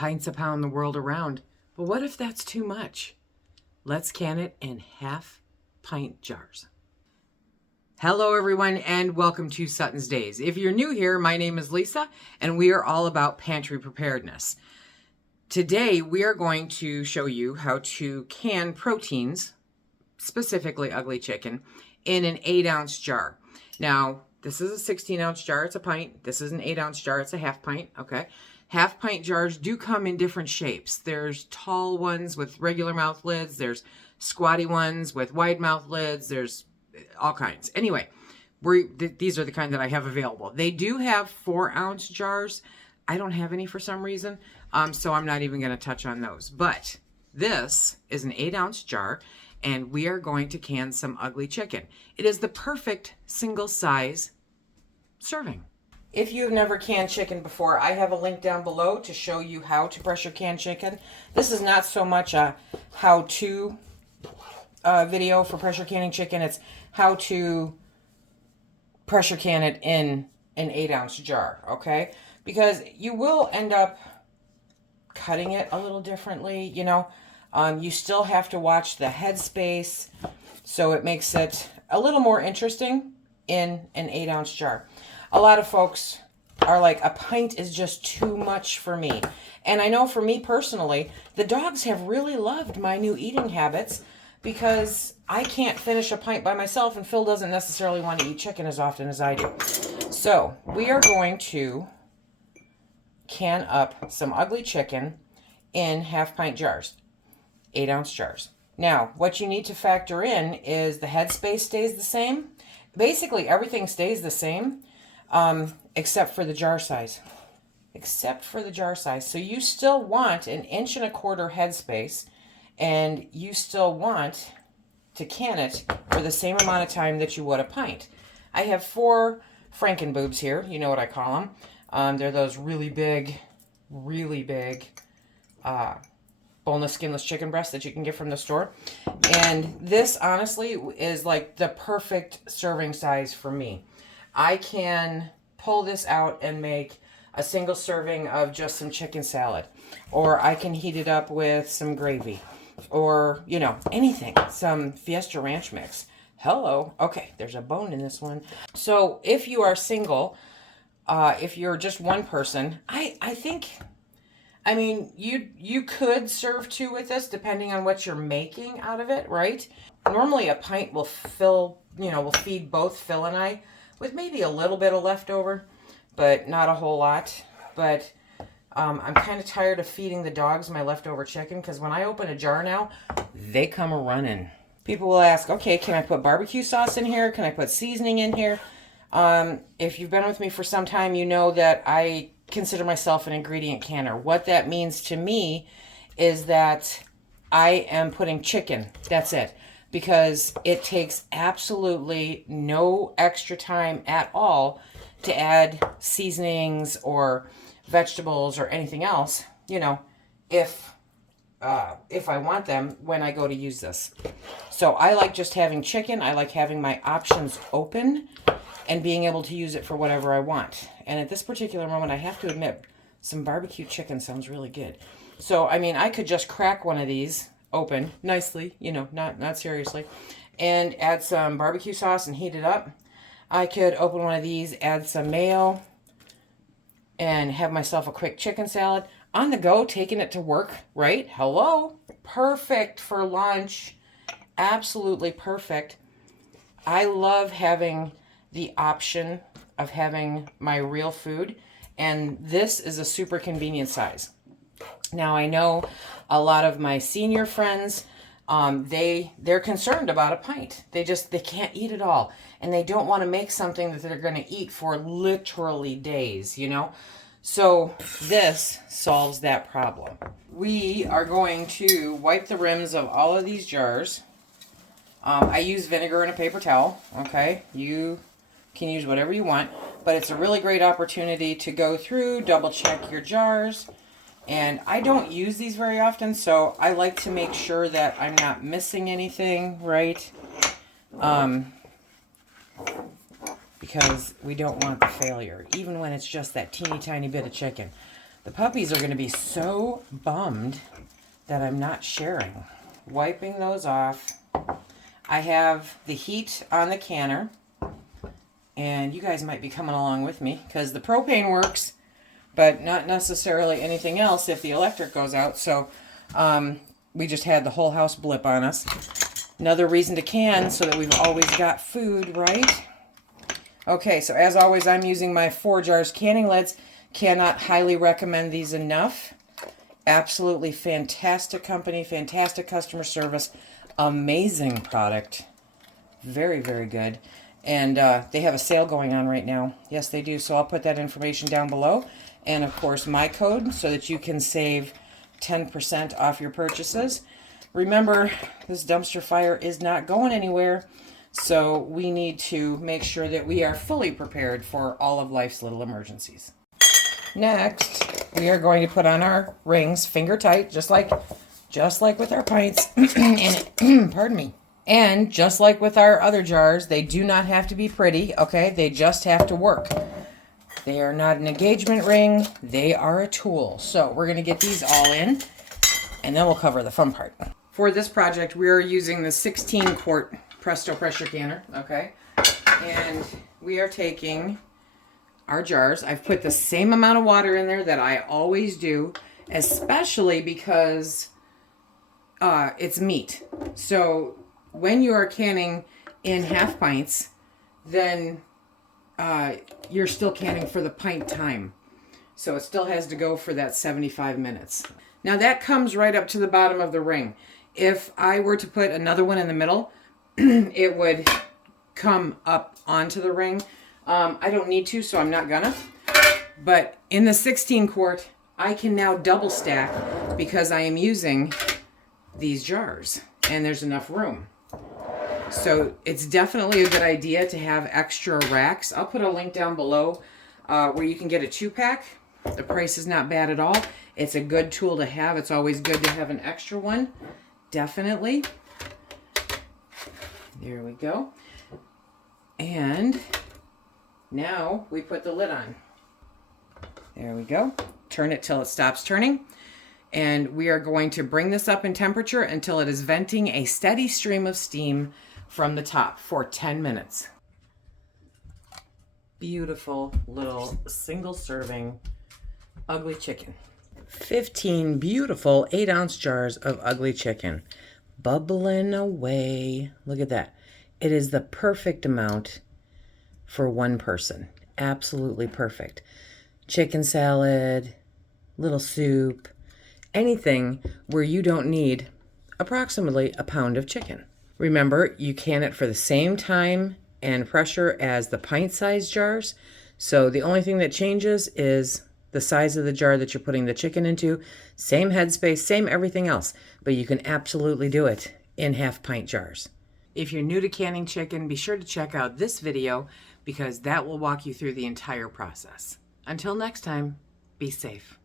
pints a pound the world around. But what if that's too much? Let's can it in half-pint jars. Hello everyone and welcome to SuttonsDaze. If you're new here, my name is Lisa and we are all about pantry preparedness. Today we are going to show you how to can proteins, specifically ugly chicken, in an 8-ounce jar. Now, this is a 16-ounce jar, it's a pint. This is an 8-ounce jar, it's a half pint, okay? Half-pint jars do come in different shapes. There's tall ones with regular mouth lids, there's squatty ones with wide mouth lids, there's all kinds. Anyway, these are the kind that I have available. They do have 4-ounce jars. I don't have any for some reason, so I'm not even going to touch on those. But this is an 8-ounce jar, and we are going to can some ugly chicken. It is the perfect single size serving. If you've never canned chicken before, I have a link down below to show you how to pressure can chicken. This is not so much a how-to video for pressure canning chicken. It's how to pressure can it in an 8-ounce jar, okay? Because you will end up cutting it a little differently, you know. You still have to watch the headspace, so it makes it a little more interesting in an 8-ounce jar. A lot of folks are like, a pint is just too much for me. And I know for me personally, the dogs have really loved my new eating habits because I can't finish a pint by myself, and Phil doesn't necessarily want to eat chicken as often as I do. So we are going to can up some ugly chicken in half-pint jars. 8-ounce jars. Now, what you need to factor in is the headspace stays the same. Basically, everything stays the same, except for the jar size. Except for the jar size. So you still want an 1.25 headspace, and you still want to can it for the same amount of time that you would a pint. I have 4 Frankenboobs here. You know what I call them. They're those really big, boneless, skinless chicken breasts that you can get from the store. And this, honestly, is like the perfect serving size for me. I can pull this out and make a single serving of just some chicken salad. Or I can heat it up with some gravy. Or, you know, anything. Some Fiesta Ranch mix. Hello. Okay, there's a bone in this one. So, if you are single, if you're just one person, I think... I mean, you could serve 2 with this, depending on what you're making out of it, right? Normally, a pint will will feed both Phil and I with maybe a little bit of leftover, but not a whole lot. But I'm kind of tired of feeding the dogs my leftover chicken, because when I open a jar now, they come a-running. People will ask, okay, can I put barbecue sauce in here? Can I put seasoning in here? If you've been with me for some time, you know that I consider myself an ingredient canner. What that means to me is that I am putting chicken. That's it. Because it takes absolutely no extra time at all to add seasonings or vegetables or anything else, you know, if I want them when I go to use this. So I like just having chicken. I like having my options open and being able to use it for whatever I want. And at this particular moment, I have to admit, some barbecue chicken sounds really good. So, I mean, I could just crack one of these open nicely, you know, not seriously, and add some barbecue sauce and heat it up. I could open one of these, add some mayo, and have myself a quick chicken salad. On the go, taking it to work, right? Hello? Perfect for lunch. Absolutely perfect. I love having the option of having my real food, and this is a super convenient size. Now, I know a lot of my senior friends, they're concerned about a pint. They can't eat it all, and they don't want to make something that they're going to eat for literally days, you know? So this solves that problem. We are going to wipe the rims of all of these jars. I use vinegar and a paper towel, okay? You can use whatever you want, but it's a really great opportunity to go through, double check your jars. And I don't use these very often, so I like to make sure that I'm not missing anything, right? Because we don't want the failure, even when it's just that teeny tiny bit of chicken. The puppies are going to be so bummed that I'm not sharing. Wiping those off. I have the heat on the canner. And you guys might be coming along with me because the propane works, but not necessarily anything else if the electric goes out. So we just had the whole house blip on us. Another reason to can so that we've always got food, right? Okay, so as always, I'm using my 4 jars canning lids. Cannot highly recommend these enough. Absolutely fantastic company, fantastic customer service, amazing product. Very, very good. And they have a sale going on right now. Yes, they do. So I'll put that information down below. And, of course, my code so that you can save 10% off your purchases. Remember, this dumpster fire is not going anywhere. So we need to make sure that we are fully prepared for all of life's little emergencies. Next, we are going to put on our rings finger tight, just like with our pints. And pardon me. And just like with our other jars, they do not have to be pretty, okay? They just have to work. They are not an engagement ring. They are a tool. So we're going to get these all in, and then we'll cover the fun part. For this project, we are using the 16-quart Presto pressure canner, okay? And we are taking our jars. I've put the same amount of water in there that I always do, especially because it's meat. So when you are canning in half pints, then you're still canning for the pint time. So it still has to go for that 75 minutes. Now that comes right up to the bottom of the ring. If I were to put another one in the middle, it would come up onto the ring. I don't need to, so I'm not gonna. But in the 16 quart, I can now double stack because I am using these jars and there's enough room. So it's definitely a good idea to have extra racks. I'll put a link down below where you can get a 2-pack. The price is not bad at all. It's a good tool to have. It's always good to have an extra one. Definitely. There we go. And now we put the lid on. There we go. Turn it till it stops turning. And we are going to bring this up in temperature until it is venting a steady stream of steam from the top for 10 minutes. Beautiful little single serving ugly chicken. 15 beautiful 8-ounce jars of ugly chicken. Bubbling away. Look at that. It is the perfect amount for one person. Absolutely perfect. Chicken salad, little soup, anything where you don't need approximately a pound of chicken. Remember, you can it for the same time and pressure as the pint-sized jars. So the only thing that changes is the size of the jar that you're putting the chicken into. Same headspace, same everything else. But you can absolutely do it in half-pint jars. If you're new to canning chicken, be sure to check out this video because that will walk you through the entire process. Until next time, be safe.